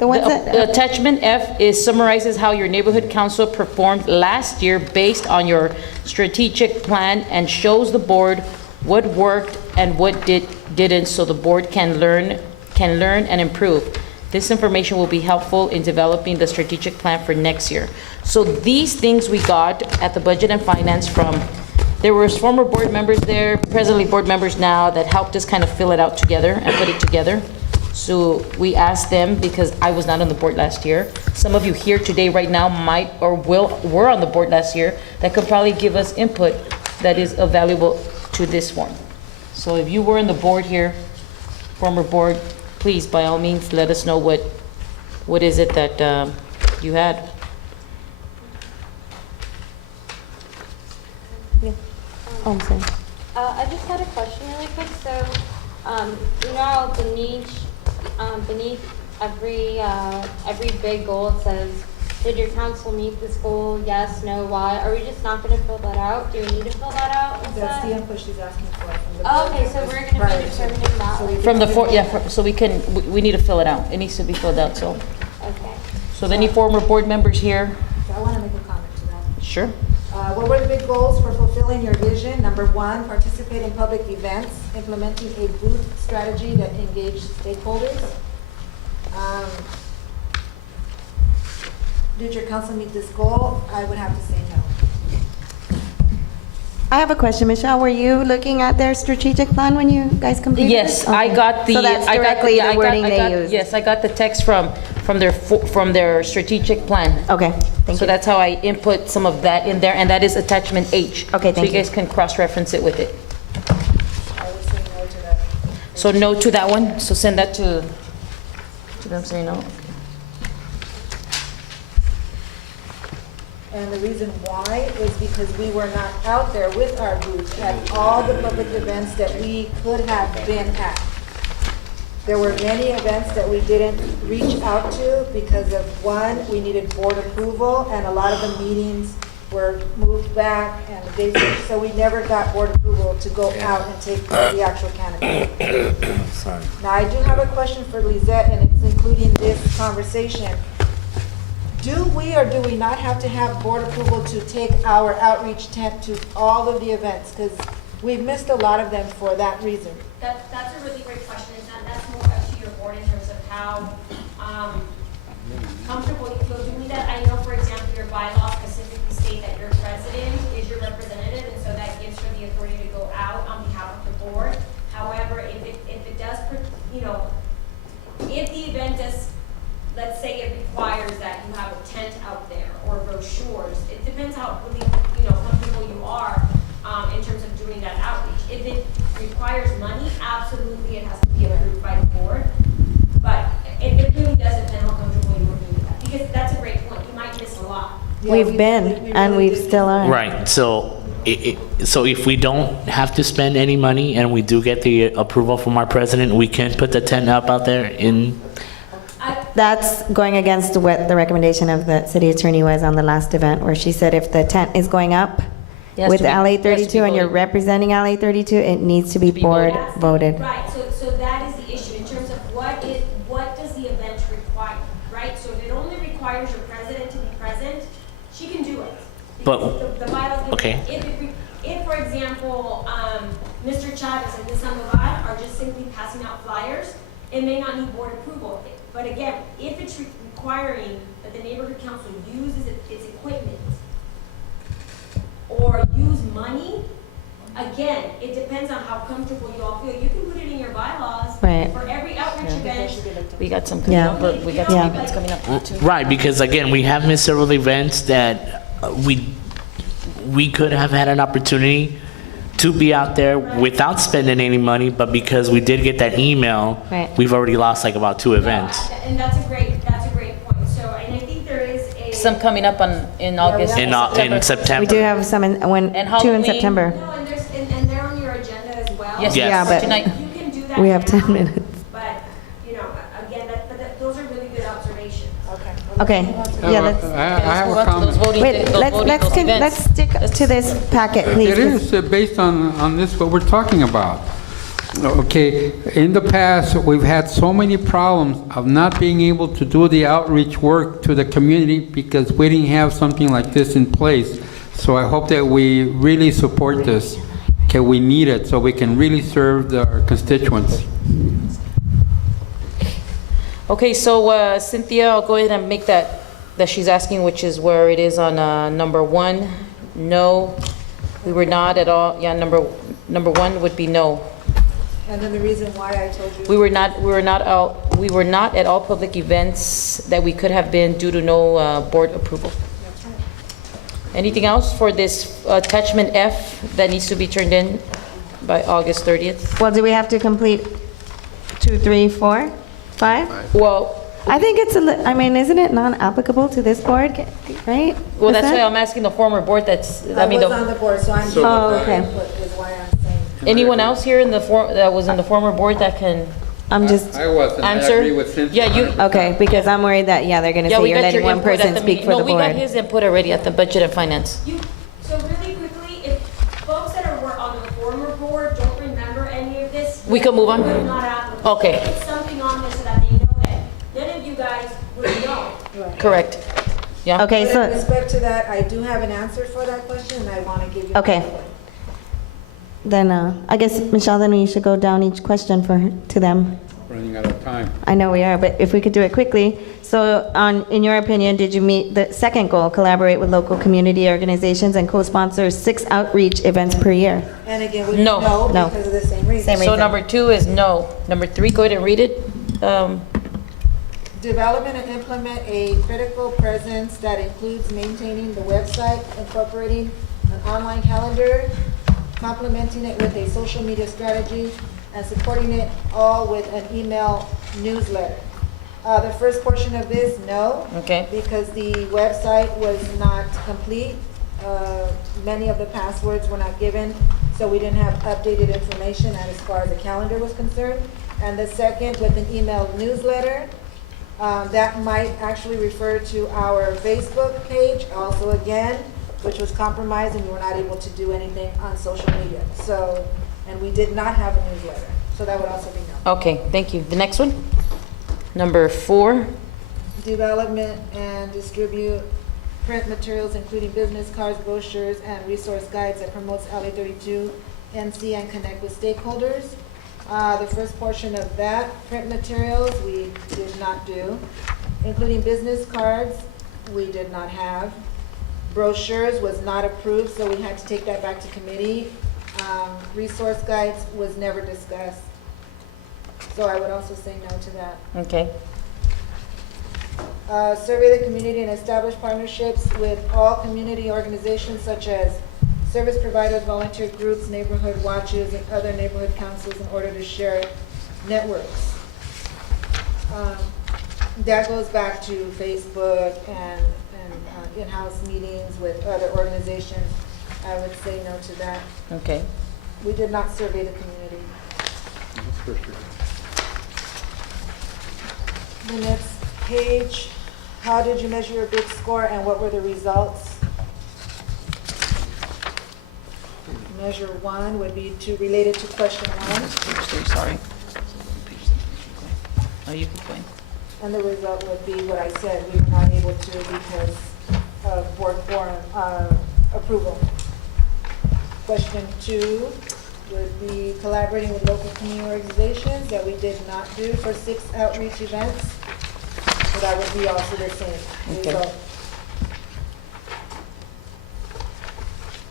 The ones that, Attachment F is summarizes how your neighborhood council performed last year based on your strategic plan and shows the board what worked and what didn't, so the board can learn and improve. This information will be helpful in developing the strategic plan for next year. So these things we got at the Budget and Finance from, there was former board members there, presently board members now, that helped us kind of fill it out together and put it together. So we asked them, because I was not on the board last year. Some of you here today, right now, might or were on the board last year, that could probably give us input that is valuable to this one. So if you were on the board here, former board, please, by all means, let us know what is it that you had. oh, I'm sorry. I just had a question really quick. So, you know how beneath every big goal it says, did your council meet this goal? Yes, no, why? Are we just not going to fill that out? Do we need to fill that out? That's the input she's asking for. From the Oh, board okay, so members we're going to prior be to- determining that. so we like- From the so we need to fill it out. It needs to be filled out, so. Okay. So any former board members here? So I want to make a comment to that. Sure. What were the big goals for fulfilling your vision? Number one, participate in public events, implementing a booth strategy that engaged stakeholders. Did your council meet this goal? I would have to say no. I have a question, Michelle. Were you looking at their strategic plan when you guys completed it? Yes, I Okay. got the. So that's I got directly yeah, the I got- wording I they got- used? Yes, I got the text from their strategic plan. Okay, thank So you. that's how I input some of that in there, and that is attachment H. Okay, So thank you you. guys can cross-reference it with it. I would say no to that. So no to that one, so send that to them saying no. And the reason why is because we were not out there with our booth at all the public events that we could have been at. There were many events that we didn't reach out to because of, one, we needed board approval, and a lot of the meetings were moved back and the dates, so we never got board approval to go out and take the actual canopy. Sorry. Now, I do have a question for Lizette, and it's including this conversation. Do we or do we not have to have board approval to take our outreach tent to all of the events? Because we've missed a lot of them for that reason. That's a really great question, and that's more up to your board in terms of how comfortable you feel doing that. I know, for example, your bylaws specifically state that your president is your representative, and so that gives her the authority to go out on behalf of the board. However, if it does, you know, if the event does, let's say it requires that you have a tent out there or brochures, it depends how really, you know, comfortable you are in terms of doing that outreach. If it requires money, absolutely it has to be approved by the board. But it really does depend how comfortable you are doing that. Because that's a great point. You might miss a lot. Yeah, We've we been, really and we did. still are. Right, so, so if we don't have to spend any money and we do get the approval from our president, we can put the tent up out there in, That's going against what the recommendation of the city attorney was on the last event, where she said if the tent is going up It has with to be- LA it has to be 32 and you're voted. representing LA 32, it needs to be be board voted. voted. Right, so that is the issue in terms of what does the event require, right? So if it only requires your president to be present, she can do it. But- Because the bylaws give- okay. If, for example, Mr. Chavez and Ms. Sandoval are just simply passing out flyers, it may not need board approval. But again, if it's requiring that the neighborhood council uses its equipment or use money, again, it depends on how comfortable you all feel. You can put it in your bylaws. Right. For every outreach event. We got some coming Yeah. up, but we got some Yeah. events coming up too. right, because again, we have missed several events that we could have had an opportunity to be out there without spending any money, but because we did get that email, Right. we've already lost like about 2 events. And that's a great point. So, and I think there is a. Some coming up in August. In September. We do have some, And 2 in Halloween. September. No, and they're on your agenda as well. Yes, Yes. Yeah, but tonight. You can do that. we have 10 now, minutes. But, you know, again, those are really good observations. Okay. Okay, yeah, let's, I have Move a on to those comment. voting wait, those let's events. stick to this packet, please. It is based on this, what we're talking about. Okay, in the past, we've had so many problems of not being able to do the outreach work to the community because we didn't have something like this in place. So I hope that we really support this. Okay, we need it so we can really serve our constituents. Okay, so Cynthia, I'll go ahead and make that she's asking, which is where it is on number 1. No, we were not at all, yeah, number 1 would be no. And then the reason why I told you. We were not at all public events that we could have been due to no board approval. That's right. Anything else for this attachment F that needs to be turned in by August 30th? Well, do we have to complete 2, 3, 4, 5? Well, I think it's I mean, isn't it non-applicable to this board, right? well, Is that's that- why I'm asking the former board that's, I was on the, the board, so I'm. Oh, okay. Is why I'm saying. anyone else here in the that was in the former board that can I'm just, I wasn't, I answer? agree with Cynthia. Yeah, you, okay, because I'm worried that, yeah, they're gonna yeah, say we you're got your letting one input at person the speak meeting. for the No, we got board. his input already at the budget and finance. So really quickly, if folks that were on the former board don't remember any of this. We can move on? It's not applicable. Okay. Put something on there so that they know that none of you guys would know. Correct. Yeah? Okay, But in so, respect to that, I do have an answer for that question, and I want to give you. Okay. then, I guess, Michelle, then we should go down each question to them. Running out of time. I know we are, but if we could do it quickly. So in your opinion, did you meet the second goal, collaborate with local community organizations and co-sponsor 6 outreach events per year? And again, we No. No. because of the same reason. Same So reason. number 2 is no. Number 3, go ahead and read it. Development and implement a critical presence that includes maintaining the website, incorporating an online calendar, complementing it with a social media strategy, and supporting it all with an email newsletter. The first portion of this, no. Okay. Because the website was not complete. Many of the passwords were not given, so we didn't have updated information as far as the calendar was concerned. And the second, with an email newsletter, that might actually refer to our Facebook page also again, which was compromised and we were not able to do anything on social media. So, and we did not have a newsletter, so that would also be no. Okay, thank you. The next one? Number 4. Development and distribute print materials including business cards, brochures, and resource guides that promotes LA 32 NC and connect with stakeholders. The first portion of that, print materials, we did not do. Including business cards, we did not have. Brochures was not approved, so we had to take that back to committee. Resource guides was never discussed. So I would also say no to that. Okay. Survey the community and establish partnerships with all community organizations such as service providers, volunteer groups, neighborhood watches, and other neighborhood councils in order to share networks. That goes back to Facebook and in-house meetings with other organizations. I would say no to that. Okay. We did not survey the community. That's for sure. The next page, how did you measure your bid score and what were the results? Measure 1 would be related to question 1, Sorry. Oh, you keep going. and the result would be what I said, we were not able to because of board forum approval. Question 2 would be collaborating with local community organizations that we did not do for 6 outreach events. So that would be also the same Okay. result.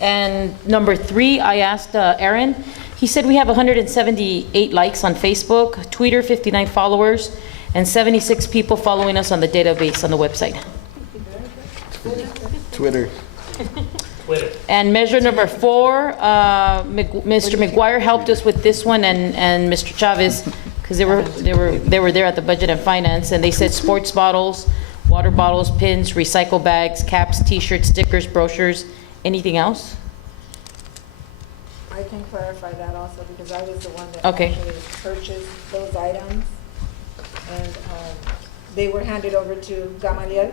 And number 3, I asked Aaron, he said we have 178 likes on Facebook, Twitter 59 followers, and 76 people following us on the database on the website. Twitter. And measure number 4, Mr. McGuire helped us with this one, and Mr. Chavez, because they were there at the budget and finance, and they said sports bottles, water bottles, pins, recycle bags, caps, T-shirts, stickers, brochures. Anything else? I can clarify that also because I was the one that Okay. actually purchased those items. And they were handed over to Gamaliel.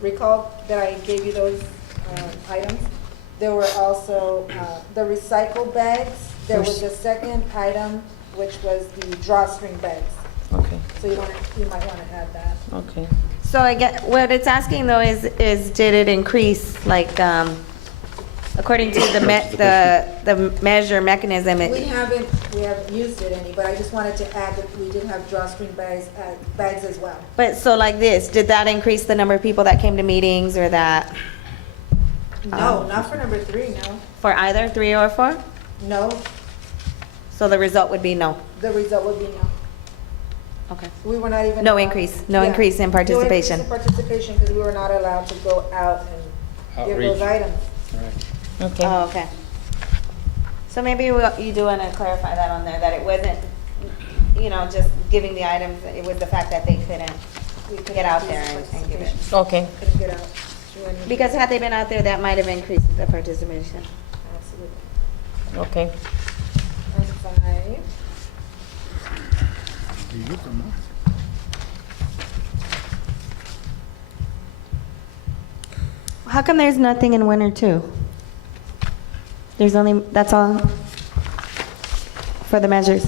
Recall that I gave you those items? There were also the recycle bags There was a second item, which was the drawstring bags. Okay, So you might want to add that. okay. So I get, what it's asking though is did it increase, like, according to the measure mechanism? We haven't used it any, but I just wanted to add that we did have drawstring bags as well. But so like this, did that increase the number of people that came to meetings or that, No, not for number 3, no. for either 3 or 4? No, So the result would be no. the result would be no. Okay. We were not even. No allowed- increase, no Yeah. increase in participation. No increase in participation because we were not allowed to go out and give those Outreach. items. Okay. Oh, okay. So maybe you do want to clarify that on there, that it wasn't, just giving the items, it was the fact that they couldn't get out there and give it. Okay. Couldn't get out. to any- Because had they been out there, that might have increased the participation. Absolutely. Okay. And 5. How come there's nothing in 1 or 2? There's only, that's all for the measures?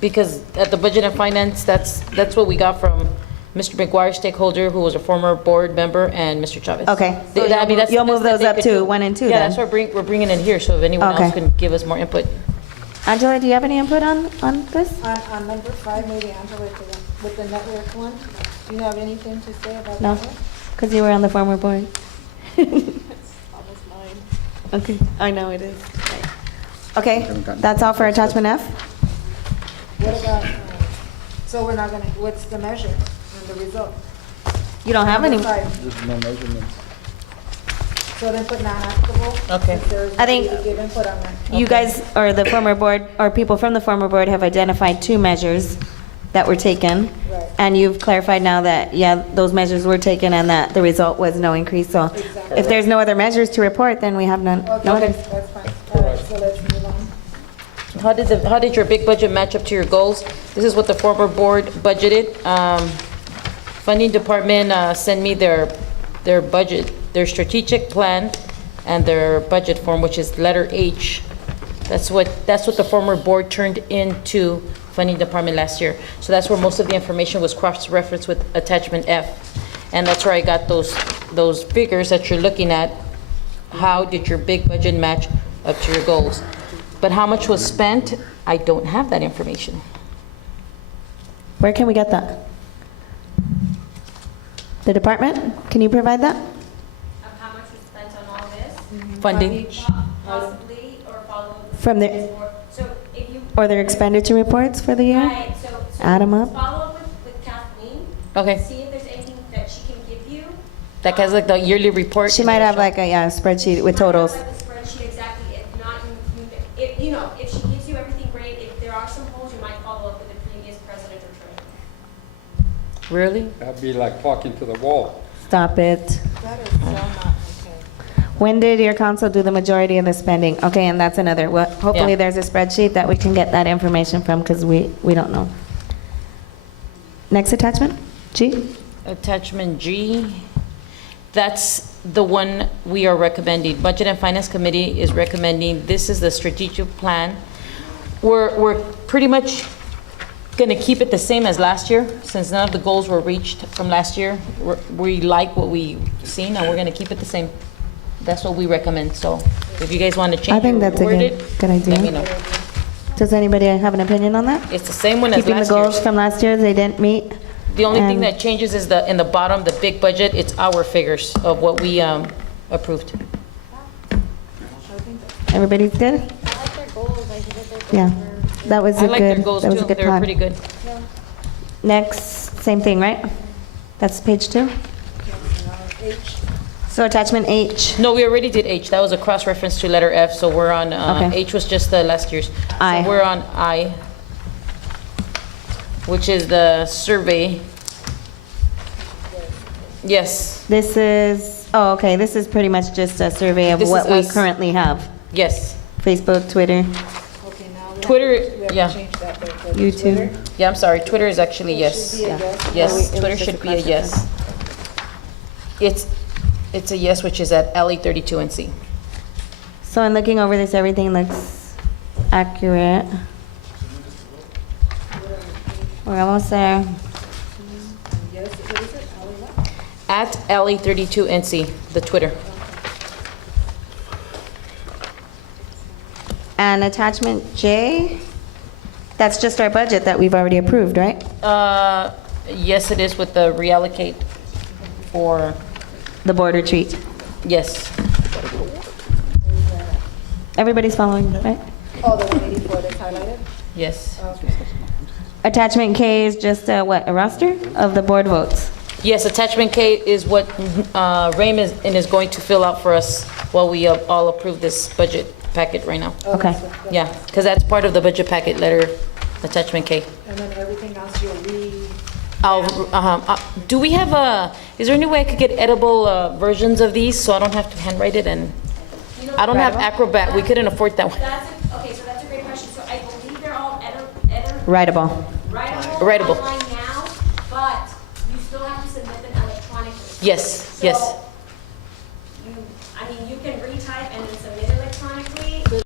Because at the Budget and Finance, that's what we got from Mr. McGuire, stakeholder, who was a former board member, and Mr. Chavez. Okay. So I mean, that's the you'll move best that those they up could to do. 1 and 2 Yeah, then? that's what we're bringing in here, so if anyone Okay. else can give us more input. Angela, do you have any input on this? On number 5, maybe Angela, with the network one, do you have anything to say about that No, one? because you were on the former board. Okay, I know it is. Okay, that's all for attachment F? What about, so we're not gonna, what's the measure and the result? You don't have any? Number 5. There's no measurements. So then put non-applicable? Okay. If there's I think- nobody to give input on that. You guys, or the former board, or people from the former board have identified 2 measures that were taken. Right. And you've clarified now that, yeah, those measures were taken and that the result was no increase. So Exactly. if there's no other measures to report, then we have none. No Okay, others. that's fine. All right, so let's move on. How did your big budget match up to your goals? This is what the former board budgeted. Funding department sent me their budget, their strategic plan, and their budget form, which is letter H. That's what the former board turned into funding department last year. So that's where most of the information was cross-referenced with attachment F. And that's where I got those figures that you're looking at. How did your big budget match up to your goals? But how much was spent, I don't have that information. Where can we get that? The department? Can you provide that? Of how much was spent on all this, Funding. possibly, or follow the. From the- So if you. Or their expenditure reports for the year? Right, so. Add 'em up. Follow up with Kathleen. Okay. See if there's anything that she can give you. That has like the yearly report. She might have like a, spreadsheet with totals. Like the spreadsheet exactly, if not, if she gives you everything great, if there are some holes, you might follow up with the previous president or treasurer. Really? That'd be like talking to the wall. Stop it. That is so not, okay. When did your council do the majority of the spending? Okay, and that's another, well, hopefully Yeah. there's a spreadsheet that we can get that information from, because we don't know. Next attachment, G? Attachment G, that's the one we are recommending. Budget and Finance Committee is recommending, this is the strategic plan. We're pretty much gonna keep it the same as last year, since none of the goals were reached from last year. We like what we've seen, and we're gonna keep it the same. That's what we recommend, so if you guys want to I change think or that's a word good, it, good let me idea. know. Does anybody have an opinion on that? It's the same one as Keeping the last goals year. from last year, they didn't meet? The only thing and- that changes is in the bottom, the big budget, it's our figures of what we approved. Everybody's good? I like their goals, I think that their goals Yeah, were. that was I a like their good, goals that was too, a good they were pretty plan. good. Next, same thing, right? That's page 2? H, So attachment H, No, we already did H, that was a cross-reference to letter F, so we're on, Okay. H was just the last year's. I. So we're on I, which is the survey. Yes, this is, oh, okay, this is pretty much just a survey of This is what we us. currently have. yes. Facebook, Twitter, okay, now we have Twitter, to- we have to yeah. change that, but YouTube. Twitter Yeah, I'm sorry, Twitter is actually yes. should be a yes. Yes, Oh, it was Twitter just a should be a question. yes. It's, It's a yes, which is at LE 32NC. So in looking over this, everything looks accurate. We're almost there. Yes, what is it? Ali what? At LE 32NC, the Twitter. And attachment J, that's just our budget that we've already approved, right? Yes, it is with the reallocate for, The board retreat. yes. Everybody's following, right? Oh, the 184 that's highlighted? Yes. Okay. Attachment K is just a what, a roster of the board votes? Yes, attachment K is what Raymond is going to fill out for us while we all approve this budget packet right now. Okay. Yeah, because that's part of the budget packet letter, attachment K. And then everything else you'll Do we have is there any way I could get edible versions of these so I don't have to handwrite it and, I don't have Acrobat, we couldn't afford that one. Okay, so that's a great question. So I believe they're all Writable. Writable. online now, but you still have to submit them electronically. Yes, yes. So, you can retype and then submit electronically,